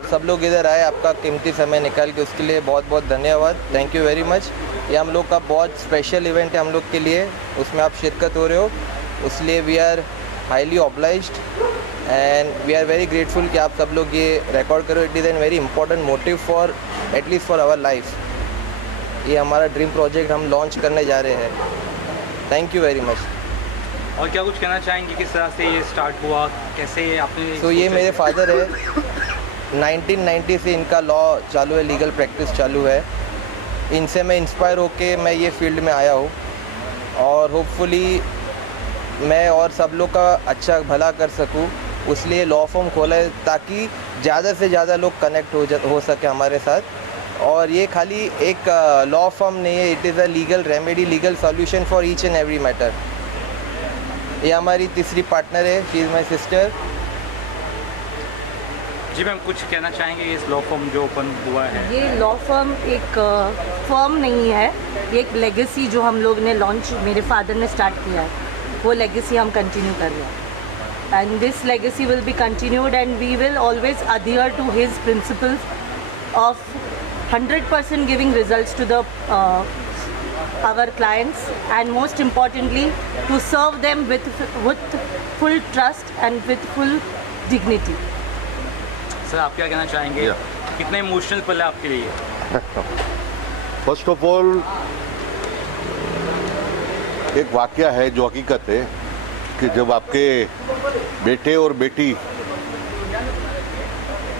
आप सब लोग इधर आए, आपका कीमती समय निकाल के, उसके लिए बहुत बहुत धन्यवाद। Thank you very much. ये हम लोग का बहुत स्पेशल इवेंट है हम लोग के लिए, उसमें आप शिरकत हो रहे हो, उसलिए we are highly obliged and we are very grateful कि आप सब लोग ये रिकॉर्ड करो। It is an very important motive for at least for our life. ये हमारा ड्रीम प्रोजेक्ट हम लॉन्च करने जा रहे हैं। Thank you very much. और क्या कुछ कहना चाहेंगे, किस तरह से ये स्टार्ट हुआ, कैसे आपने? तो ये मेरे फादर है, 1990 से इनका लॉ चालू है, लीगल प्रैक्टिस चालू है। इनसे मैं इंस्पायर होके मैं ये फील्ड में आया हूँ और होपफुली मैं और सब लोग का अच्छा भला कर सकूँ, उसलिए लॉ फॉर्म खोला है ताकि ज़्यादा से ज़्यादा लोग कनेक्ट हो सके हमारे साथ। और ये खाली एक लॉ फॉर्म नहीं है, it is a legal remedy, legal solution for each and every matter. ये हमारी तीसरी पार्टनर है, शी इज़ माई सिस्टर। जी मैम, कुछ कहना चाहेंगे इस लॉ फॉर्म जो ओपन हुआ है? ये लॉ फर्म एक फर्म नहीं है, ये एक लेगेसी जो हम लोग ने लॉन्च, मेरे फादर ने स्टार्ट किया है, वो लेगेसी हम कंटिन्यू कर रहे हैं। And this legacy will be continued and we will always adhere to his principles of 100% giving results to the our clients, and most importantly to serve them with full trust and with full dignity. Sir, आप क्या कहना चाहेंगे? कितना emotional पल है आपके लिए? First of all एक वाकया है जो हकीकत है कि जब आपके बेटे और बेटी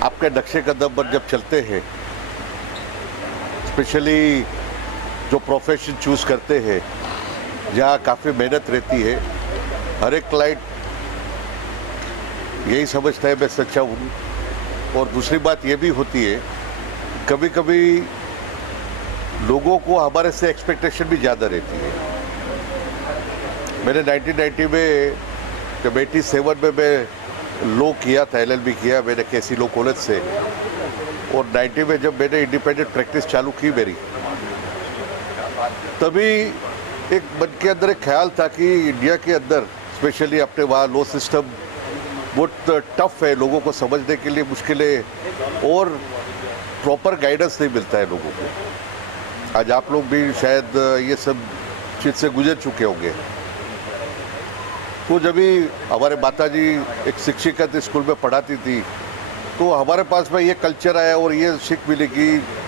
आपके नक्शे कदम पर जब चलते हैं, स्पेशली जो प्रोफेशन चूज़ करते हैं जहाँ काफ़ी मेहनत रहती है, हर एक क्लाइंट यही समझता है मैं सच्चा हूँ। और दूसरी बात ये भी होती है, कभी कभी लोगों को हमारे से एक्सपेक्टेशन भी ज़्यादा रहती है। मैंने 1990 में जब 87 में मैं लॉ किया था, LLB किया मैंने केसी लॉ कॉलेज से, और 90 में जब मैंने इंडिपेंडेंट प्रैक्टिस चालू की मेरी, तभी एक मन के अंदर एक ख्याल था कि इंडिया के अंदर स्पेशली अपने वहाँ लॉ सिस्टम बहुत टफ है, लोगों को समझने के लिए मुश्किल है और प्रॉपर गाइडेंस नहीं मिलता है लोगों को। आज आप लोग भी शायद ये सब चीज़ से गुजर चुके होंगे। तो जब भी हमारे माताजी एक शिक्षिका थी, स्कूल में पढ़ाती थी, तो हमारे पास में ये कल्चर आया और ये सीख मिली कि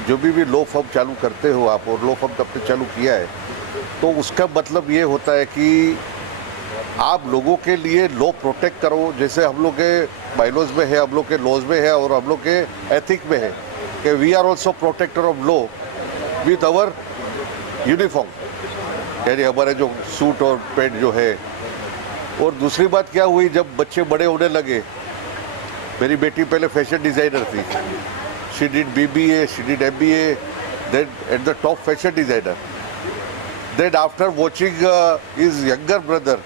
जो भी लॉ फर्म चालू करते हो आप, और लॉ फर्म आपने चालू किया है, तो उसका मतलब ये होता है कि आप लोगों के लिए लॉ प्रोटेक्ट करो, जैसे हम लोग के बायलॉज में है, हम लोग के लॉज में है और हम लोग के एथिक में है कि we are also protector of law with our uniform, यानी हमारे जो सूट और पैंट जो है। और दूसरी बात क्या हुई, जब बच्चे बड़े होने लगे, मेरी बेटी पहले फैशन डिज़ाइनर थी, she did BBA, she did MBA, then at the top fashion designer. Then after watching his younger brother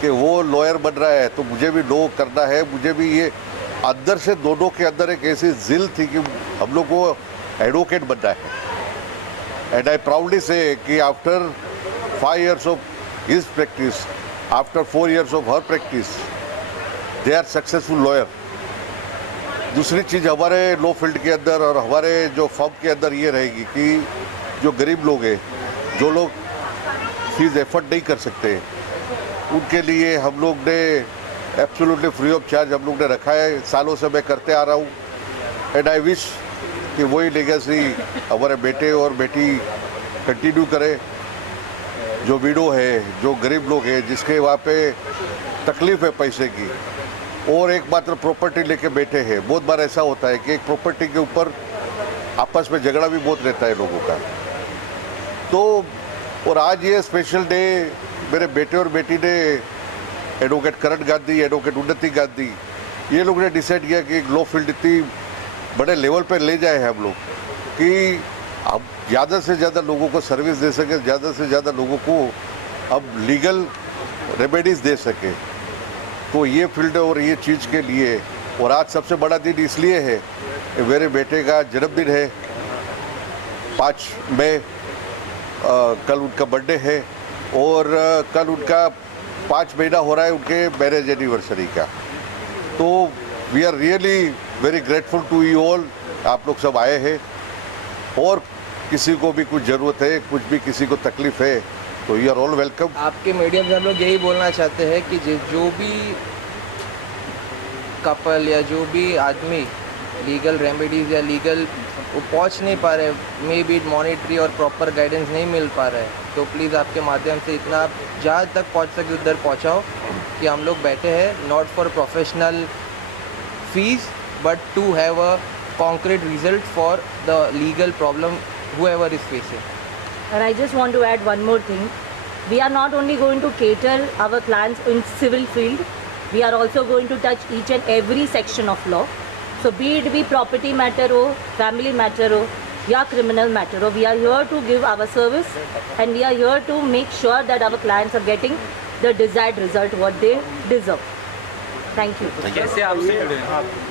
कि वो लॉयर बन रहा है तो मुझे भी लॉ करना है, मुझे भी ये अंदर से दोनों के अंदर एक ऐसी जिल थी कि हम लोग को एडवोकेट बनना है। एंड आई प्राउडली से कि after 5 years of his practice, after 4 years of her practice, they are successful lawyer. दूसरी चीज़ हमारे लॉ फील्ड के अंदर और हमारे जो फर्म के अंदर ये रहेगी कि जो गरीब लोग हैं, जो लोग फीस एफर्ट नहीं कर सकते, उनके लिए हम लोग ने एब्सोल्युटली फ्री ऑफ चार्ज हम लोग ने रखा है। सालों से मैं करते आ रहा हूँ एंड आई विश कि वही लेगेसी हमारे बेटे और बेटी कंटिन्यू करें। जो विडो है, जो गरीब लोग हैं, जिसके वहाँ पे तकलीफ़ है पैसे की और एकमात्र प्रॉपर्टी लेके बैठे हैं, बहुत बार ऐसा होता है कि एक प्रॉपर्टी के ऊपर आपस में झगड़ा भी बहुत रहता है लोगों का। तो और आज ये स्पेशल डे मेरे बेटे और बेटी ने, एडवोकेट करण गांधी, एडवोकेट उन्नति गांधी, ये लोग ने डिसाइड किया कि लॉ फील्ड इतनी बड़े लेवल पर ले जाए हम लोग कि अब ज़्यादा से ज़्यादा लोगों को सर्विस दे सके, ज़्यादा से ज़्यादा लोगों को अब लीगल रेमेडीज़ दे सके। तो ये फील्ड और ये चीज़ के लिए, और आज सबसे बड़ा दिन इसलिए है कि मेरे बेटे का जन्मदिन है 5 मई, कल उनका बर्थडे है और कल उनका 5 महीना हो रहा है उनके मैरिज एनिवर्सरी का। तो we are really very grateful to you all, आप लोग सब आए हैं। और किसी को भी कुछ ज़रूरत है, कुछ भी किसी को तकलीफ़ है तो यू आर ऑल वेलकम। आपके मीडियम से हम लोग यही बोलना चाहते हैं कि जो भी कपल या जो भी आदमी लीगल रेमेडीज़ या लीगल वो पहुंच नहीं पा रहे, मे बी मॉनिटरी और प्रॉपर गाइडेंस नहीं मिल पा रहा है, तो प्लीज़ आपके माध्यम से इतना आप जहाँ तक पहुंच सके उधर पहुंचाओ कि हम लोग बैठे हैं not for professional fees but to have a concrete result for the legal problem whoever is facing. And I just want to add one more thing. We are not only going to cater our clients in civil field, we are also going to touch each and every section of law. So be it be property matter or family matter or या criminal matter or we are here to give our service and we are here to make sure that our clients are getting the desired result what they deserve. Thank you. कैसे आपसे जुड़े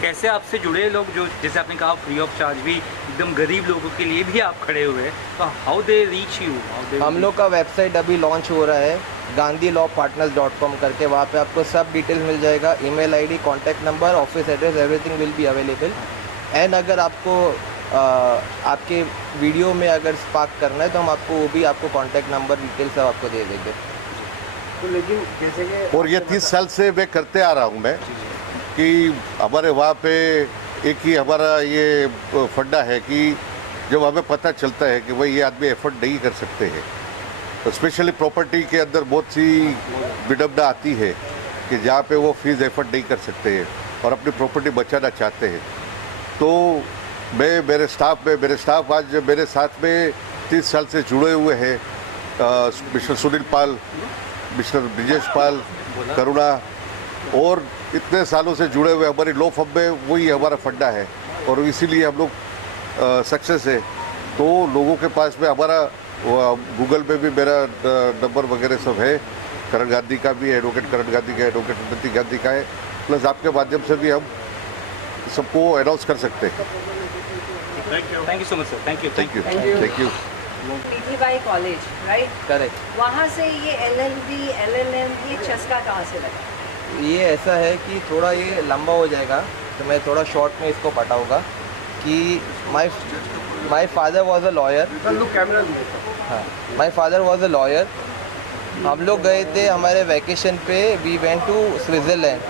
कैसे आपसे जुड़े लोग, जो जैसे आपने कहा फ्री ऑफ चार्ज भी एकदम गरीब लोगों के लिए भी आप खड़े हुए हैं, तो हाउ दे रीच यू? हम लोग का वेबसाइट अभी लॉन्च हो रहा है gandhilawpartners.com करके, वहाँ पे आपको सब डिटेल्स मिल जाएगा, email ID, contact number, office address, everything will be available. And अगर आपको आपके वीडियो में अगर स्पार्क करना है तो हम आपको वो भी आपको कॉन्टैक्ट नंबर डिटेल्स सब आपको दे देंगे। तो लेकिन जैसे कि और ये 30 साल से मैं करते आ रहा हूँ मैं कि हमारे वहाँ पे एक ही हमारा ये फंडा है कि जब हमें पता चलता है कि भाई ये आदमी एफर्ट नहीं कर सकते हैं, तो स्पेशली प्रॉपर्टी के अंदर बहुत सी विडम्बना आती है कि जहाँ पे वो फीस एफर्ट नहीं कर सकते हैं और अपनी प्रॉपर्टी बचाना चाहते हैं, तो मैं मेरे स्टाफ आज मेरे साथ में 30 साल से जुड़े हुए हैं। मिस्टर सुनील पाल, मिस्टर ब्रिजेश पाल, करुणा, और इतने सालों से जुड़े हुए हमारी लॉ फर्म में वही हमारा फंडा है और इसीलिए हम लोग सक्सेस है। तो लोगों के पास में हमारा गूगल पे भी मेरा नंबर वगैरह सब है, करण गांधी का भी, एडवोकेट करण गांधी का, एडवोकेट उन्नति गांधी का है, प्लस आपके माध्यम से भी हम सबको अनाउंस कर सकते हैं। Thank you so much sir, thank you. Thank you. Mithibai college, right? Correct. वहाँ से ये LLB, LLM, ये चस्का कहाँ से लगा? ये ऐसा है कि थोड़ा ये लंबा हो जाएगा तो मैं थोड़ा शॉर्ट में इसको बताऊंगा कि my father was a lawyer. हाँ, my father was a lawyer. हम लोग गए थे हमारे वैकेशन पे, वी वेंट टू स्विट्ज़रलैंड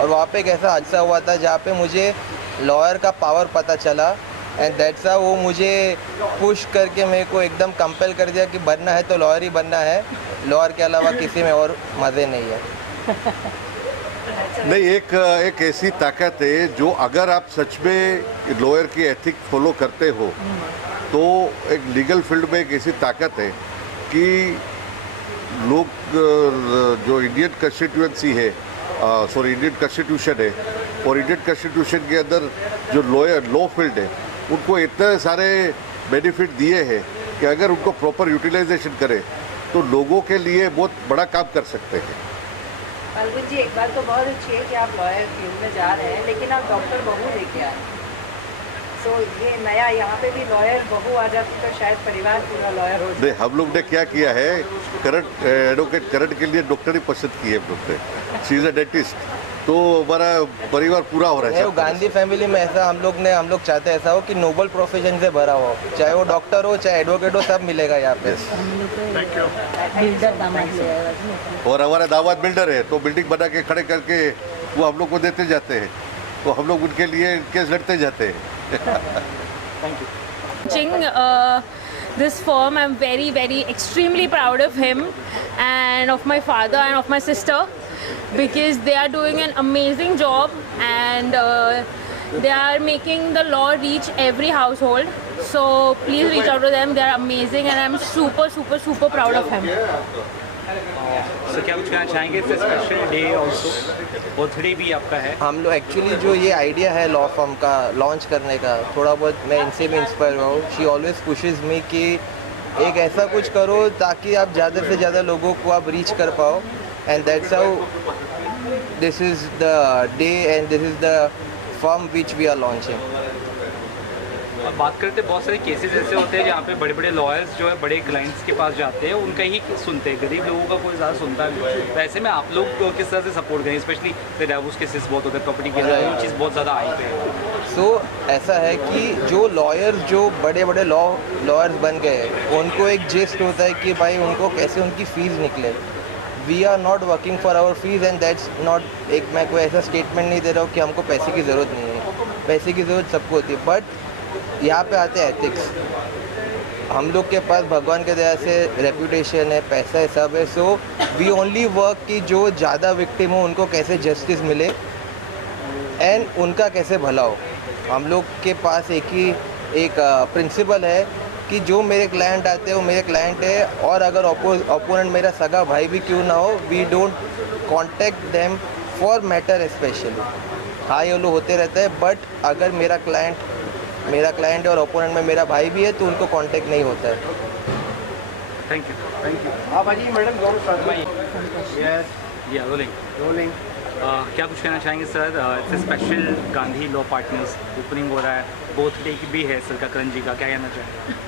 और वहाँ पे एक ऐसा हादसा हुआ था जहाँ पे मुझे लॉयर का पावर पता चला एंड दैट्स वो मुझे पुश करके मेरे को एकदम कंपेल कर दिया कि बनना है तो लॉयर ही बनना है, लॉयर के अलावा किसी में और मज़े नहीं है। नहीं, एक ऐसी ताकत है जो अगर आप सच में लॉयर की एथिक फॉलो करते हो तो एक लीगल फील्ड में एक ऐसी ताकत है कि लोग जो इंडियन कॉन्स्टिट्यूएंसी है, इंडियन कॉन्स्टिट्यूशन है और इंडियन कॉन्स्टिट्यूशन के अंदर जो लॉ फील्ड है उनको इतने सारे बेनिफिट दिए हैं कि अगर उनको प्रॉपर यूटिलाइजेशन करें तो लोगों के लिए बहुत बड़ा काम कर सकते हैं। फाल्गुन जी, एक बात तो बहुत अच्छी है कि आप लॉयर फील्ड में जा रहे हैं, लेकिन आप डॉक्टर बहू लेके आ रहे हैं। तो ये नया यहाँ पे भी लॉयर बहू आ जाती तो शायद परिवार पूरा लॉयर हो जाए। हम लोग ने क्या किया है, एडवोकेट करण के लिए डॉक्टर ही पसंद किए हम लोग ने, शी इज अ डेंटिस्ट, तो हमारा परिवार पूरा हो रहा है। गांधी फैमिली में ऐसा हम लोग चाहते हैं ऐसा हो कि नोबल प्रोफेशन से भरा हो, चाहे वो डॉक्टर हो चाहे एडवोकेट हो, सब मिलेगा यहाँ पे। बिल्डर दामाद ले आएगा। और हमारा दामाद बिल्डर है तो बिल्डिंग बना के खड़े करके वो हम लोग को देते जाते हैं, तो हम लोग उनके लिए केस लड़ते जाते हैं। This firm, I'm very extremely proud of him and of my father and of my sister because they are doing an amazing job and they are making the law reach every household. So please reach out to them. They are amazing and I'm super proud of him. Sir क्या कुछ कहना चाहेंगे? It's special day also, birthday भी आपका है। हम लोग actually जो ये आइडिया है लॉ फर्म का लॉन्च करने का, थोड़ा बहुत मैं इनसे भी इंस्पायर हुआ हूँ। शी ऑलवेज पुशेस मी कि एक ऐसा कुछ करो ताकि आप ज़्यादा से ज़्यादा लोगों को आप रीच कर पाओ and that's how this is the day and this is the firm which we are launching. और बात करते बहुत सारे केसेस ऐसे होते हैं जहाँ पे बड़े बड़े लॉयर्स जो है बड़े क्लाइंट्स के पास जाते हैं, उनका ही सुनते हैं, गरीब लोगों का कोई ज़्यादा सुनता नहीं। तो ऐसे में आप लोग को किस तरह से सपोर्ट करें, स्पेशली डाइवोर्स केसेस बहुत होते हैं, प्रॉपर्टी के लिए वो चीज़ बहुत ज़्यादा आई पे है। सो ऐसा है कि जो लॉयर्स जो बड़े बड़े लॉयर्स बन गए हैं, उनको एक जिस्ट होता है कि भाई उनको कैसे उनकी फ़ीस निकले। We are not working for our fees and that's not, एक मैं कोई ऐसा स्टेटमेंट नहीं दे रहा हूँ कि हमको पैसे की ज़रूरत नहीं है, पैसे की ज़रूरत सबको होती है, बट यहाँ पे आते हैं एथिक्स। हम लोग के पास भगवान के दया से रेपुटेशन है, पैसा है, सब है। सो वी ओनली वर्क कि जो ज़्यादा विक्टिम हो उनको कैसे जस्टिस मिले एंड उनका कैसे भला हो। हम लोग के पास एक प्रिंसिपल है कि जो मेरे क्लाइंट आते हैं वो मेरे क्लाइंट है, और अगर ओपोनेंट मेरा सगा भाई भी क्यों ना हो, we don't contact them for matter specially. हाँ ये लोग होते रहते हैं, बट अगर मेरा क्लाइंट और ओपोनेंट में मेरा भाई भी है तो उनको कांटेक्ट नहीं होता है। Thank you. हाँ भाजी, मैडम दोनों साथ में। यस, या रोलिंग। क्या कुछ कहना चाहेंगे sir? It's special Gandhi law partners opening हो रहा है, बर्थडे भी है सर का, करण जी का, क्या कहना चाहेंगे?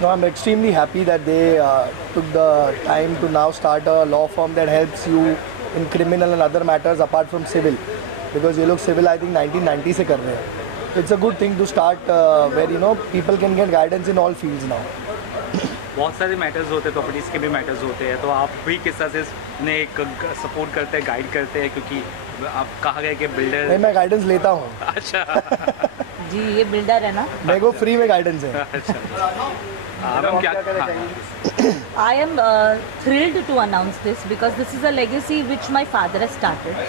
No, I'm extremely happy that they took the time to now start a law firm that helps you in criminal and other matters apart from civil, because ये लोग civil I think 1990 से कर रहे हैं. It's a good thing to start where people can get guidance in all fields now. बहुत सारे matters होते हैं, प्रॉपर्टीज़ के भी मैटर्स होते हैं, तो आप भी किस तरह से उन्हें एक सपोर्ट करते हैं, गाइड करते हैं, क्योंकि आप कहा गया कि बिल्डर। नहीं, मैं गाइडेंस लेता हूँ। अच्छा जी, ये बिल्डर है ना, मेरे को फ्री में गाइडेंस है। अच्छा, हम क्या कहना चाहेंगे? I am thrilled to announce this because this is a legacy which my father has started,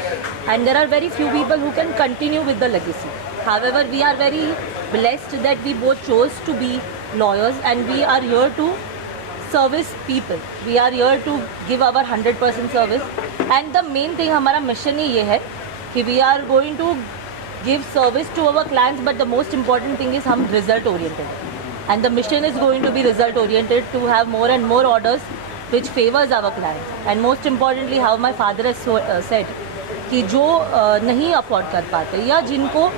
and there are very few people who can continue with the legacy. However, we are very blessed that we both chose to be lawyers and we are here to service people. We are here to give our 100% service, and the main thing हमारा mission ही ये है कि we are going to give service to our clients, but the most important thing is हम result oriented. And the mission is going to be result oriented to have more and more orders which favors our clients. And most importantly, how my father has said कि जो नहीं afford कर पाते या जिनको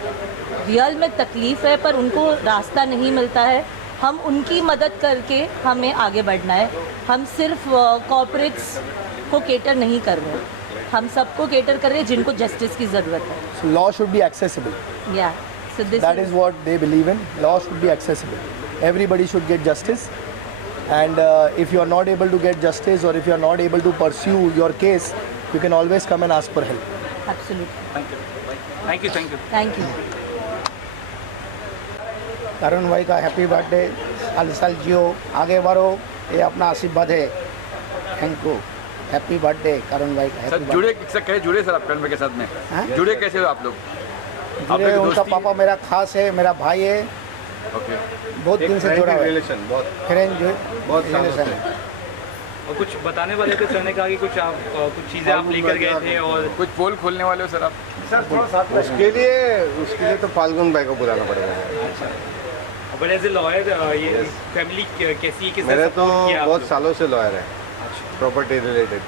real में तकलीफ़ है पर उनको रास्ता नहीं मिलता है, हम उनकी मदद करके हमें आगे बढ़ना है। हम सिर्फ कॉर्पोरेट्स को केटर नहीं कर रहे, हम सबको केटर कर रहे हैं जिनको जस्टिस की ज़रूरत है। So law should be accessible. Yeah. So this That is what they believe in. Law should be accessible. Everybody should get justice, and if you are not able to get justice or if you are not able to pursue your case, you can always come and ask for help. Absolutely. Thank you. Thank you. करण भाई का happy birthday, साल साल जियो, आगे बढ़ो, ये अपना आशीर्वाद है। थैंक यू, हैप्पी बर्थडे करण भाई का। सर जुड़े सर आप करण भाई के साथ में? हाँ? जुड़े कैसे हो आप लोग? जुड़े, उनका पापा मेरा खास है, मेरा भाई है, ओके, बहुत दिन से जुड़ा हुआ है, रिलेशन बहुत रिलेशन है। और कुछ बताने वाले थे सर ने कहा कि कुछ चीज़ें आप लेकर गए थे और कुछ पोल खोलने वाले हो सर आप? उसके लिए तो फाल्गुन भाई को बुलाना पड़ेगा। अच्छा, बट एज ए लॉयर ये फैमिली कैसी किस मेरे तो किया आप बहुत लोग? सालों से लॉयर है, प्रॉपर्टी रिलेटेड।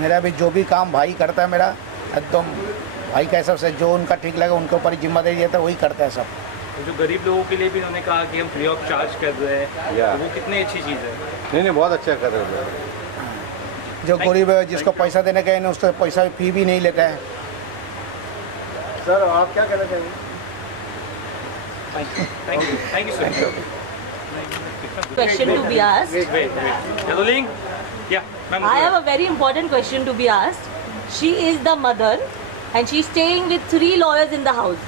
मेरा भी जो भी काम भाई करता है, मेरा एकदम भाई का हिसाब से जो उनका ठीक लगे उनके ऊपर जिम्मेदारी देता है, वही करता है सब। जो गरीब लोगों के लिए भी उन्होंने कहा कि हम फ्री ऑफ चार्ज कर रहे हैं, या। तो वो कितनी अच्छी चीज़ है। नहीं बहुत अच्छा कर रहे हो। जो गरीब है जिसको पैसा देने का है उसको पैसा फी भी नहीं लेता है। सर आप क्या कहना चाहेंगे? Thank you sir. Question to be asked. Rolling? Yeah, ma'am. I have a very important question to be asked. She is the mother and she is staying with 3 lawyers in the house.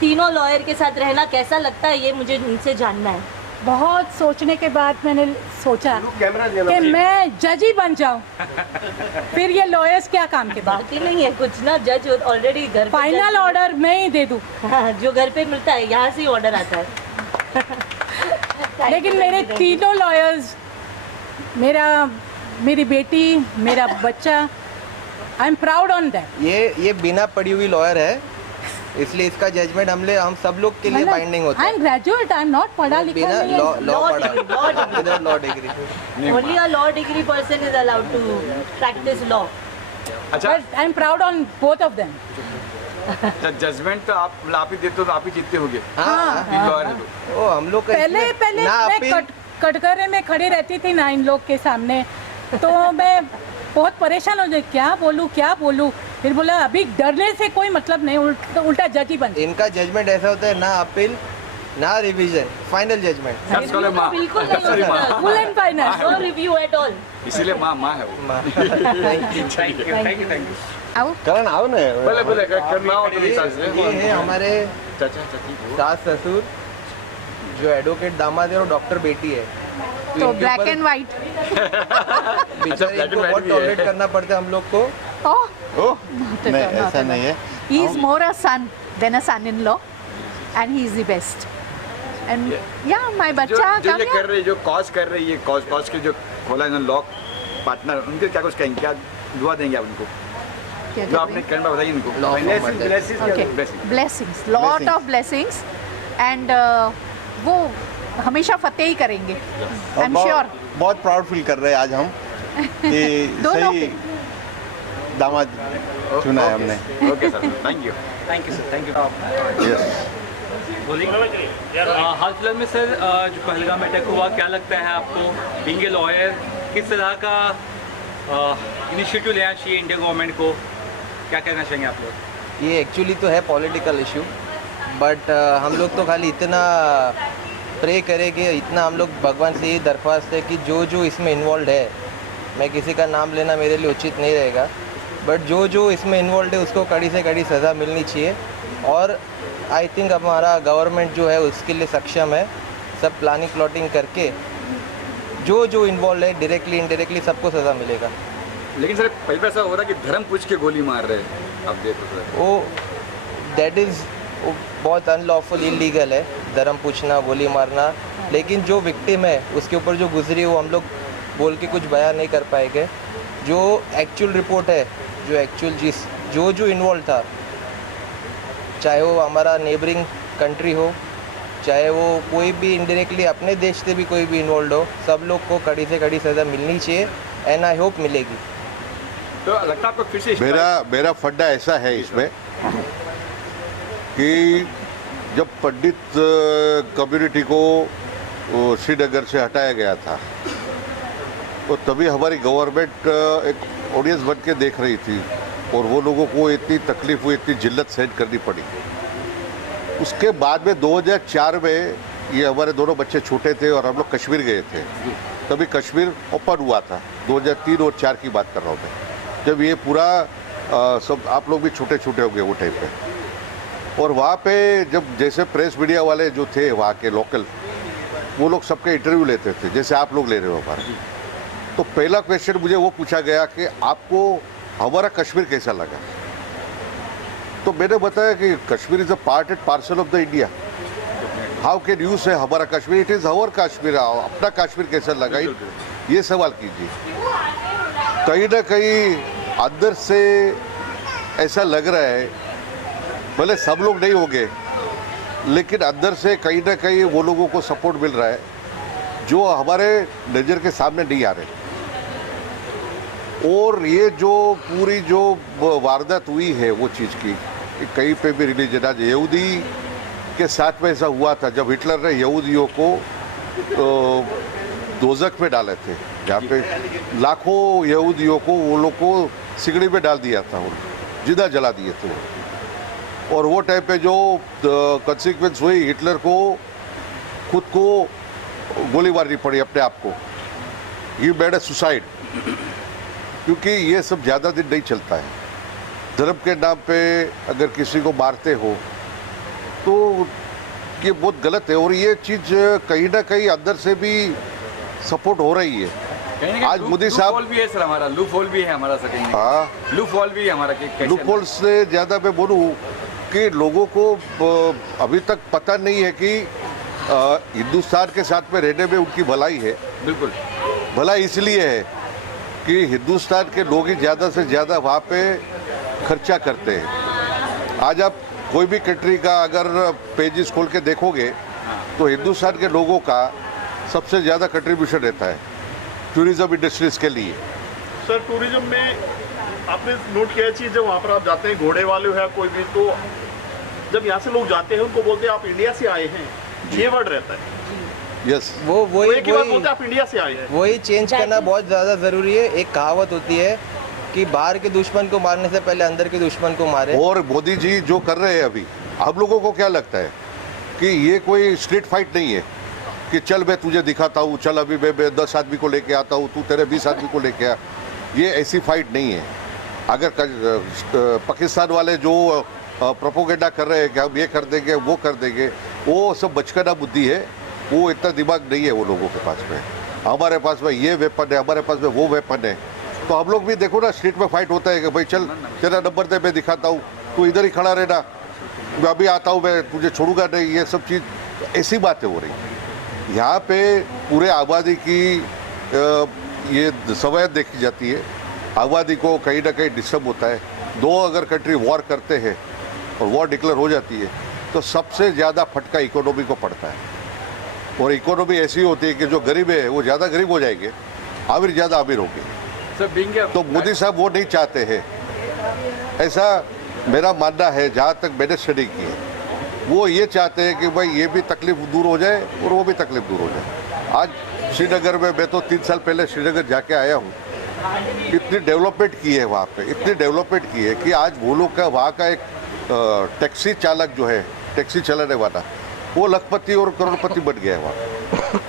तीनों lawyer के साथ रहना कैसा लगता है, ये मुझे उनसे जानना है। बहुत सोचने के बाद मैंने सोचा कि मैं जज ही बन जाऊं, फिर ये लॉयर्स क्या काम के बाद। बात ही नहीं है कुछ ना, जज ऑलरेडी घर पे फाइनल ऑर्डर मैं ही दे दूं। हाँ, जो घर पे मिलता है यहाँ से ही ऑर्डर आता है। लेकिन मेरे तीनों लॉयर्स, मेरी बेटी, मेरा बच्चा, I am proud on that. ये बिना पढ़ी हुई लॉयर है, इसलिए इसका जजमेंट हम सब लोग के लिए बाइंडिंग होता आई है। Am graduate, I am not पढ़ा लिखा बिना नहीं है। Law degree. Only a law degree person is allowed to practice law. अच्छा, But I am proud on both of them. Judgement तो आप ही देते हो तो आप ही जीतते होगे। हाँ लॉयर है तो। वो हम लोग का पहले इसमें पहले ना मैं अपील कटघरे में खड़ी रहती थी ना इन लोग के सामने, तो मैं बहुत परेशान हो जाए, क्या बोलूँ। फिर बोला अभी डरने से कोई मतलब नहीं, उल्टा जज ही बन। इनका जजमेंट ऐसा होता है, ना अपील ना revision, final judgement. That's called a माँ। बिल्कुल नहीं Sorry, होता। माँ। Full and final. No review at all. इसीलिए माँ है वो। Thank you. करण आओ ना। बोले करना हो तो विशाल से। ये है हमारे चाची सास ससुर, जो एडवोकेट दामाद है और डॉक्टर बेटी है। तो इनके ब्लैक ऊपर एंड वाइट। बेचारे black and इनको white बहुत भी है। टॉलरेट करना पड़ता है हम लोग को। नहीं ऐसा नहीं है। He is more a son than a son-in-law, and he is the best. And yeah, my जो बच्चा जो come ये here. कर रही है, जो कॉज कर रही है, कॉज के जो खोला है लॉ पार्टनर, उनके क्या कुछ कहेंगे, क्या दुआ देंगे आप उनको, क्या जो कर आपने रही है? करना बताइए इनको। Law of murder. Okay. Blessing. Blessings, lot of blessings, and वो हमेशा फतेह ही करेंगे। I'm sure. बहुत प्राउड फील कर रहे हैं आज हम कि दोनों सही दामाद चुना है हमने। Okay sir, thank you. Sir, thank you. Yes. बोलिए। हाल फिलहाल में सर जो पहलगाम अटैक हुआ, क्या लगता है आपको, बीइंग ए लॉयर, किस तरह का इनिशिएटिव लेना चाहिए इंडिया गवर्नमेंट को, क्या कहना चाहेंगे आप लोग? ये एक्चुअली तो है पॉलिटिकल इशू, बट हम लोग तो खाली इतना प्रे करें कि इतना हम लोग भगवान से ये दरख्वास्त है कि जो इसमें इन्वॉल्व है, मैं किसी का नाम लेना मेरे लिए उचित नहीं रहेगा, बट जो इसमें इन्वॉल्व है उसको कड़ी से कड़ी सज़ा मिलनी चाहिए। और आई थिंक हमारा गवर्नमेंट जो है उसके लिए सक्षम है, सब प्लानिंग प्लॉटिंग करके जो इन्वॉल्व है डायरेक्टली इनडायरेक्टली सबको सज़ा मिलेगा। लेकिन सर पहले ऐसा हो रहा है कि धर्म पूछ के गोली मार रहे हैं, आप देखो सर। वो दैट इज़ बहुत अनलॉफुल, इलीगल है धर्म पूछना, गोली मारना। लेकिन जो विक्टिम है उसके ऊपर जो गुजरी वो हम लोग बोल के कुछ बयान नहीं कर पाएंगे। जो एक्चुअल रिपोर्ट है, जो एक्चुअल जो इन्वॉल्व था, चाहे वो हमारा नेबरिंग कंट्री हो, चाहे वो कोई भी इनडायरेक्टली अपने देश से भी कोई भी इन्वॉल्व हो, सब लोग को कड़ी से कड़ी सज़ा मिलनी चाहिए, एंड आई होप मिलेगी। तो लगता है आपको फिर से मेरा फंडा ऐसा है इसमें कि जब पंडित कम्युनिटी को श्रीनगर से हटाया गया था, तो तभी हमारी गवर्नमेंट एक ऑडियंस बन के देख रही थी, और वो लोगों को इतनी तकलीफ हुई, इतनी जिल्लत सहन करनी पड़ी। उसके बाद में 2004 में ये हमारे दोनों बच्चे छोटे थे और हम लोग कश्मीर गए थे, तभी कश्मीर ओपन हुआ था। 2003 और 4 की बात कर रहा हूँ मैं, जब ये पूरा सब आप लोग भी छोटे छोटे हो गए वो टाइम पे। और वहाँ पे जब जैसे प्रेस मीडिया वाले जो थे वहाँ के लोकल, वो लोग सबके इंटरव्यू लेते थे जैसे आप लोग ले रहे हो हमारे, तो पहला क्वेश्चन मुझे वो पूछा गया कि आपको हमारा कश्मीर कैसा लगा। तो मैंने बताया कि Kashmir is a part and parcel of the India. How can you say हमारा Kashmir, it is our Kashmir, अपना कश्मीर कैसा लगा, ये सवाल कीजिए। कहीं ना कहीं अंदर से ऐसा लग रहा है, भले सब लोग नहीं होंगे, लेकिन अंदर से कहीं ना कहीं वो लोगों को सपोर्ट मिल रहा है जो हमारे नज़र के सामने नहीं आ रहे। और ये जो पूरी जो वारदात हुई है वो चीज़ की, कहीं पे भी रिलीजन, आज यहूदी के साथ में ऐसा हुआ था जब हिटलर ने यहूदियों को दोजख में डाले थे, जहाँ पे लाखों यहूदियों को वो लोग को सिगड़ी में डाल दिया था, जिंदा जला दिए थे। और वो टाइम पे जो कंसिक्वेंस हुई, हिटलर को खुद को गोली मारनी पड़ी अपने आप को, ही मेड अ सुसाइड। क्योंकि ये सब ज़्यादा दिन नहीं चलता है। धर्म के नाम पे अगर किसी को मारते हो तो ये बहुत गलत है, और ये चीज़ कहीं ना कहीं अंदर से भी सपोर्ट हो रही है। आज मोदी साहब भी है सर, हमारा लूप होल भी है हमारा सर, हाँ लूप होल भी है हमारा। लूप होल से ज़्यादा मैं बोलूँ कि लोगों को अभी तक पता नहीं है कि हिंदुस्तान के साथ में रहने में उनकी भलाई है। बिल्कुल भलाई इसलिए है कि हिंदुस्तान के लोग ही ज़्यादा से ज़्यादा वहाँ पे खर्चा करते हैं। आज आप कोई भी कंट्री का अगर पेजेस खोल के देखोगे तो हिंदुस्तान के लोगों का सबसे ज़्यादा कंट्रीब्यूशन रहता है टूरिज़्म इंडस्ट्रीज़ के लिए। सर टूरिज्म में आपने नोट किया चीज़, जब वहाँ पर आप जाते हैं, घोड़े वाले हो या कोई भी, तो जब यहाँ से लोग जाते हैं उनको बोलते हैं आप इंडिया से आए हैं, ये वर्ड रहता है। यस, वही एक ही बात बोलते हैं आप इंडिया से आए हैं। वही चेंज करना बहुत ज़्यादा ज़रूरी है। एक कहावत होती है कि बाहर के दुश्मन को मारने से पहले अंदर के दुश्मन को मारे। और मोदी जी जो कर रहे हैं अभी, आप लोगों को क्या लगता है कि ये कोई स्ट्रीट फाइट नहीं है कि चल मैं तुझे दिखाता हूँ, चल अभी मैं 10 आदमी को लेके आता हूँ, तू तेरे 20 आदमी को लेके आ। ये ऐसी फाइट नहीं है। अगर पाकिस्तान वाले जो प्रोपोगेंडा कर रहे हैं कि हम ये कर देंगे वो कर देंगे, वो सब बचकाना बुद्धि है। वो इतना दिमाग नहीं है वो लोगों के पास में। हमारे पास में ये वेपन है, हमारे पास में वो वेपन है। तो हम लोग भी देखो ना, स्ट्रीट में फाइट होता है कि भाई चल तेरा नंबर दे, मैं दिखाता हूँ, तू इधर ही खड़ा रहना, मैं अभी आता हूँ, मैं तुझे छोड़ूंगा नहीं। ये सब चीज़ ऐसी बातें हो रही। यहाँ पे पूरे आबादी की ये सवैयत देखी जाती है। आबादी को कहीं ना कहीं डिस्टर्ब होता है। दो अगर कंट्री वॉर करते हैं और वॉर डिक्लेयर हो जाती है तो सबसे ज़्यादा फटका इकोनॉमी को पड़ता है। और इकोनॉमी ऐसी होती है कि जो गरीब है वो ज़्यादा गरीब हो जाएंगे, अमीर ज़्यादा अमीर होंगे। तो मोदी साहब वो नहीं चाहते हैं, ऐसा मेरा मानना है। जहाँ तक मैंने स्टडी की है, वो ये चाहते हैं कि भाई ये भी तकलीफ दूर हो जाए और वो भी तकलीफ दूर हो जाए। आज श्रीनगर में, मैं तो 3 साल पहले श्रीनगर जाके आया हूँ, इतनी डेवलपमेंट की है वहाँ पे, इतनी डेवलपमेंट की है कि आज वो लोग का वहाँ का एक टैक्सी चालक जो है, टैक्सी चलाने वाला, वो लखपति और करोड़पति बन गया है वहाँ।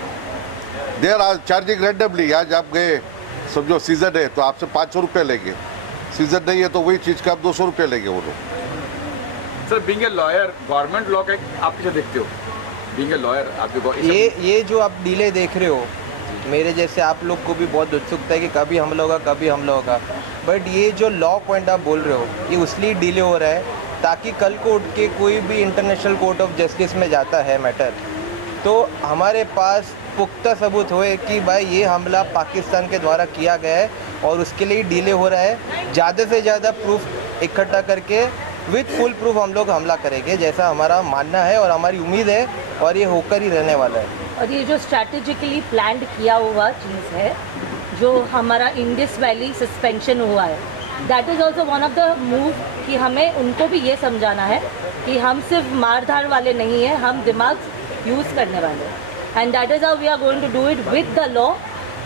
They are charging randomly. आज आप गए, समझो सीज़न है तो आपसे 500 रुपये लेंगे, सीज़न नहीं है तो वही चीज़ का आप 200 रुपये लेंगे वो लोग। Sir being a lawyer, government law का आप कैसे देखते हो? बीइंग ए लॉयर आप ये जो आप डीले देख रहे हो, मेरे जैसे आप लोग को भी बहुत उत्सुकता है कि कभी हमला होगा, कभी हमला होगा। बट ये जो लॉ पॉइंट आप बोल रहे हो, ये उसलिए डिले हो रहा है ताकि कल को उठ के कोई भी इंटरनेशनल कोर्ट ऑफ जस्टिस में जाता है मैटर, तो हमारे पास पुख्ता सबूत होए कि भाई ये हमला पाकिस्तान के द्वारा किया गया है और उसके लिए डिले हो रहा है। ज़्यादा से ज़्यादा प्रूफ इकट्ठा करके विथ फुल प्रूफ हम लोग हमला करेंगे, जैसा हमारा मानना है और हमारी उम्मीद है, और ये होकर ही रहने वाला है। और ये जो स्ट्रैटेजिकली प्लान्ड किया हुआ चीज़ है, जो हमारा इंडस वैली सस्पेंशन हुआ है, that is also one of the move कि हमें उनको भी ये समझाना है कि हम सिर्फ मारधाड़ वाले नहीं हैं, हम दिमाग यूज़ करने वाले हैं। And that is how we are going to do it with the law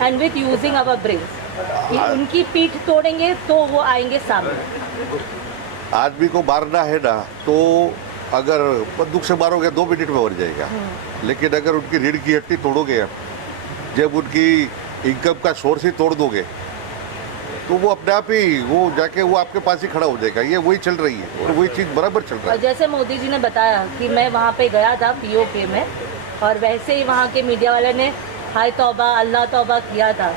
and with using our brains. उनकी पीठ तोड़ेंगे तो वो आएंगे सामने। आदमी को मारना है ना, तो अगर बंदूक से मारोगे 2 मिनट में मर जाएगा। लेकिन अगर उनकी रीढ़ की हड्डी तोड़ोगे, जब उनकी इनकम का सोर्स ही तोड़ दोगे, तो वो अपने आप ही वो जाके वो आपके पास ही खड़ा हो जाएगा। ये वही चल रही है और वही चीज़ बराबर चल रहा है। और जैसे मोदी जी ने बताया कि मैं वहाँ पे गया था POK में, और वैसे ही वहाँ के मीडिया वाले ने हाय तौबा अल्लाह तौबा किया था,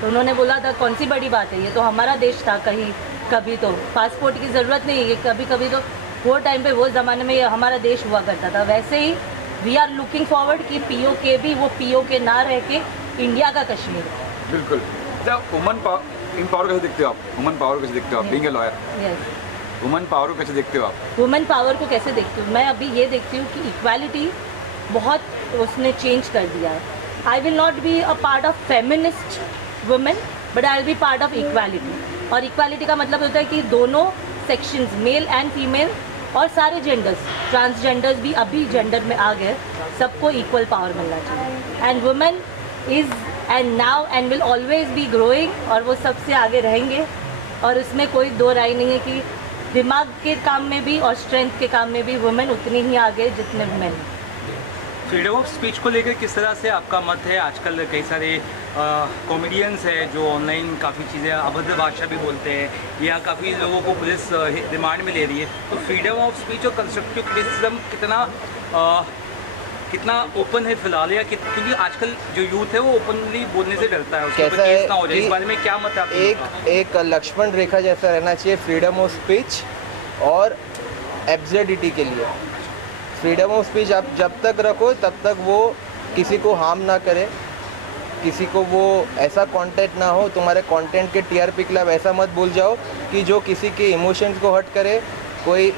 तो उन्होंने बोला था कौन सी बड़ी बात है, ये तो हमारा देश था। कहीं कभी तो पासपोर्ट की ज़रूरत नहीं है, कभी कभी तो वो टाइम पे वो ज़माने में ये हमारा देश हुआ करता था। वैसे ही वी आर लुकिंग फॉरवर्ड कि POK भी वो POK ना रह के इंडिया का कश्मीर। बिल्कुल। वुमन पावर कैसे देखते हो आप? वुमन पावर कैसे देखते हो आप being a lawyer? Yes, woman power को कैसे देखते हो आप? वुमेन पावर को कैसे देखती हूँ मैं? अभी ये देखती हूँ कि इक्वालिटी बहुत उसने चेंज कर दिया है। I will not be a part of feminist women, but I will be part of equality. और इक्वालिटी का मतलब होता है कि दोनों सेक्शंस, मेल एंड फीमेल, और सारे जेंडर्स, ट्रांसजेंडर्स भी अभी जेंडर में आ गए, सबको इक्वल पावर मिलना चाहिए। And women is and now and will always be growing, और वो सबसे आगे रहेंगे। और उसमें कोई दो राय नहीं है कि दिमाग के काम में भी और स्ट्रेंथ के काम में भी वुमेन उतनी ही आगे जितने मेन। फ्रीडम ऑफ स्पीच को लेकर किस तरह से आपका मत है? आजकल कई सारे कॉमेडियंस हैं जो ऑनलाइन काफ़ी चीज़ें अभद्र भाषा भी बोलते हैं, या काफ़ी लोगों को पुलिस रिमांड में ले रही है। तो फ्रीडम ऑफ स्पीच और कंस्ट्रक्टिव क्रिटिसिज्म कितना ओपन है फिलहाल, या क्योंकि आजकल जो यूथ है वो ओपनली बोलने से डरता है, उसके ऊपर केस ना हो जाए, इस बारे में क्या मत है आपका? एक लक्ष्मण रेखा जैसा रहना चाहिए फ्रीडम ऑफ स्पीच और एब्सर्डिटी के लिए। फ्रीडम ऑफ स्पीच आप जब तक रखो तब तक वो किसी को हार्म ना करे, किसी को वो ऐसा कंटेंट ना हो, तुम्हारे कंटेंट के TRP के लिए ऐसा मत बोल जाओ कि जो किसी के इमोशंस को हर्ट करे। कोई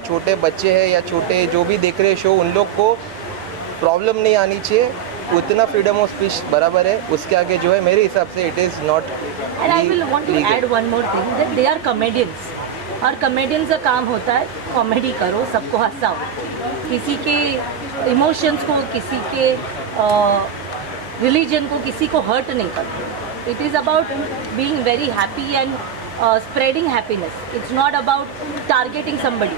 छोटे बच्चे हैं या छोटे जो भी देख रहे शो, उन लोग को प्रॉब्लम नहीं आनी चाहिए। उतना फ्रीडम ऑफ स्पीच बराबर है, उसके आगे जो है मेरे हिसाब से it is not. And I will want to add one more thing that they are comedians, और कॉमेडियंस का काम होता है कॉमेडी करो, सबको हंसाओ, किसी के इमोशंस को, किसी के रिलीजन को, किसी को हर्ट नहीं करो। It is about being very happy and spreading happiness, it's not about targeting somebody,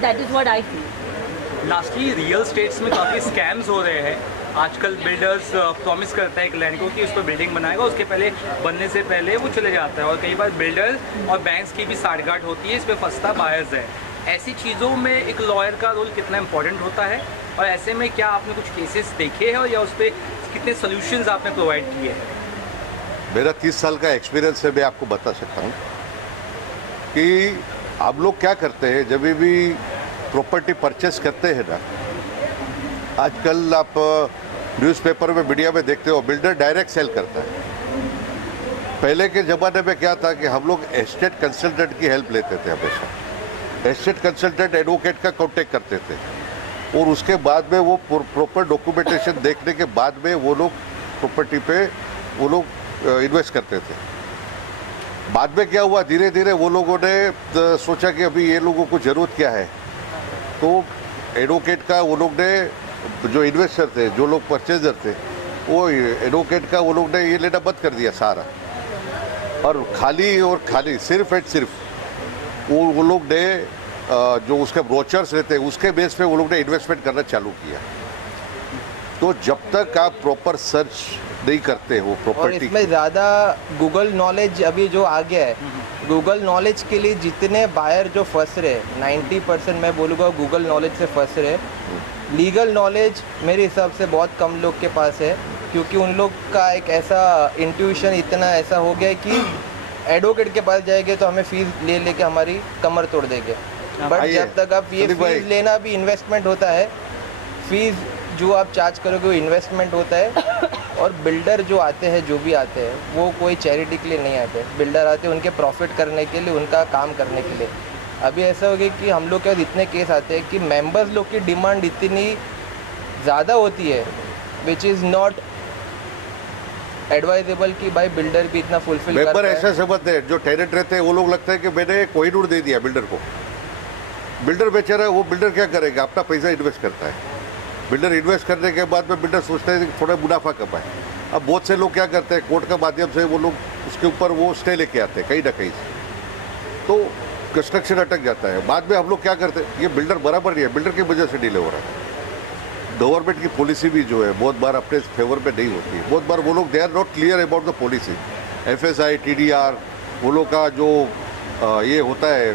that is what I feel. Lastly real states में काफ़ी स्कैम्स हो रहे हैं आजकल। बिल्डर्स प्रॉमिस करता है एक लैंड को कि उस पर बिल्डिंग बनाएगा, उसके पहले बनने से पहले वो चले जाता है, और कई बार बिल्डर्स और बैंक्स की भी साठगांठ होती है, इस पर फंसता बायर्स है। ऐसी चीज़ों में एक लॉयर का रोल कितना इंपॉर्टेंट होता है, और ऐसे में क्या आपने कुछ केसेस देखे हैं या उस पर कितने सोल्यूशंस आपने प्रोवाइड किए हैं? मेरा 30 साल का एक्सपीरियंस है, मैं आपको बता सकता हूँ कि आप लोग क्या करते हैं जब भी प्रॉपर्टी परचेस करते हैं ना, आजकल आप न्यूज़पेपर में मीडिया में देखते हो बिल्डर डायरेक्ट सेल करता है। पहले के ज़माने में क्या था कि हम लोग एस्टेट कंसल्टेंट की हेल्प लेते थे हमेशा। एस्टेट कंसल्टेंट एडवोकेट का कॉन्टेक्ट करते थे, और उसके बाद में वो प्रॉपर डॉक्यूमेंटेशन देखने के बाद में वो लोग प्रॉपर्टी पे वो लोग इन्वेस्ट करते थे। बाद में क्या हुआ, धीरे धीरे वो लोगों ने सोचा कि अभी ये लोगों को ज़रूरत क्या है, तो एडवोकेट का वो लोग ने, जो इन्वेस्टर थे, जो लोग परचेजर थे, वो एडवोकेट का वो लोग ने ये लेना बंद कर दिया सारा, और खाली सिर्फ एंड सिर्फ वो लोग ने जो उसके ब्रोचर्स रहते हैं उसके बेस पे वो लोग ने इन्वेस्टमेंट करना चालू किया। तो जब तक आप प्रॉपर सर्च नहीं करते हो प्रॉपर्टी, और इसमें ज़्यादा गूगल नॉलेज अभी जो आ गया है, गूगल नॉलेज के लिए जितने बायर जो फंस रहे, 90% मैं बोलूँगा गूगल नॉलेज से फंस रहे। लीगल नॉलेज मेरे हिसाब से बहुत कम लोग के पास है, क्योंकि उन लोग का एक ऐसा इंट्यूशन इतना ऐसा हो गया है कि एडवोकेट के पास जाएंगे तो हमें फीस ले लेके हमारी कमर तोड़ देंगे। बट जब तक आप ये फीस लेना भी इन्वेस्टमेंट होता है, फीस जो आप चार्ज करोगे वो इन्वेस्टमेंट होता है। और बिल्डर जो आते हैं, जो भी आते हैं, वो कोई चैरिटी के लिए नहीं आते। बिल्डर आते हैं उनके प्रॉफिट करने के लिए, उनका काम करने के लिए। अभी ऐसा हो गया कि हम लोग के पास इतने केस आते हैं कि मेंबर्स लोग की डिमांड इतनी ज़्यादा होती है, विच इज़ नॉट एडवाइजेबल कि भाई बिल्डर भी इतना फुलफिल करता है। मेंबर ऐसे समझते हैं, जो टेनेंट रहते हैं वो लोग लगता है कि मैंने कोहिनूर दे दिया बिल्डर को। बिल्डर बेचारा, वो बिल्डर क्या करेगा, अपना पैसा इन्वेस्ट करता है। बिल्डर इन्वेस्ट करने के बाद में बिल्डर सोचता है कि थोड़ा मुनाफा कमाए। अब बहुत से लोग क्या करते हैं, कोर्ट के माध्यम से वो लोग उसके ऊपर वो स्टे लेके आते हैं कहीं ना कहीं से, तो कंस्ट्रक्शन अटक जाता है। बाद में हम लोग क्या करते हैं, ये बिल्डर बराबर नहीं है, बिल्डर की वजह से डिले हो रहा है। गवर्नमेंट की पॉलिसी भी जो है बहुत बार अपने फेवर में नहीं होती है। बहुत बार वो लोग they are not clear about the policy. FSI, TDR, वो लोग का जो ये होता है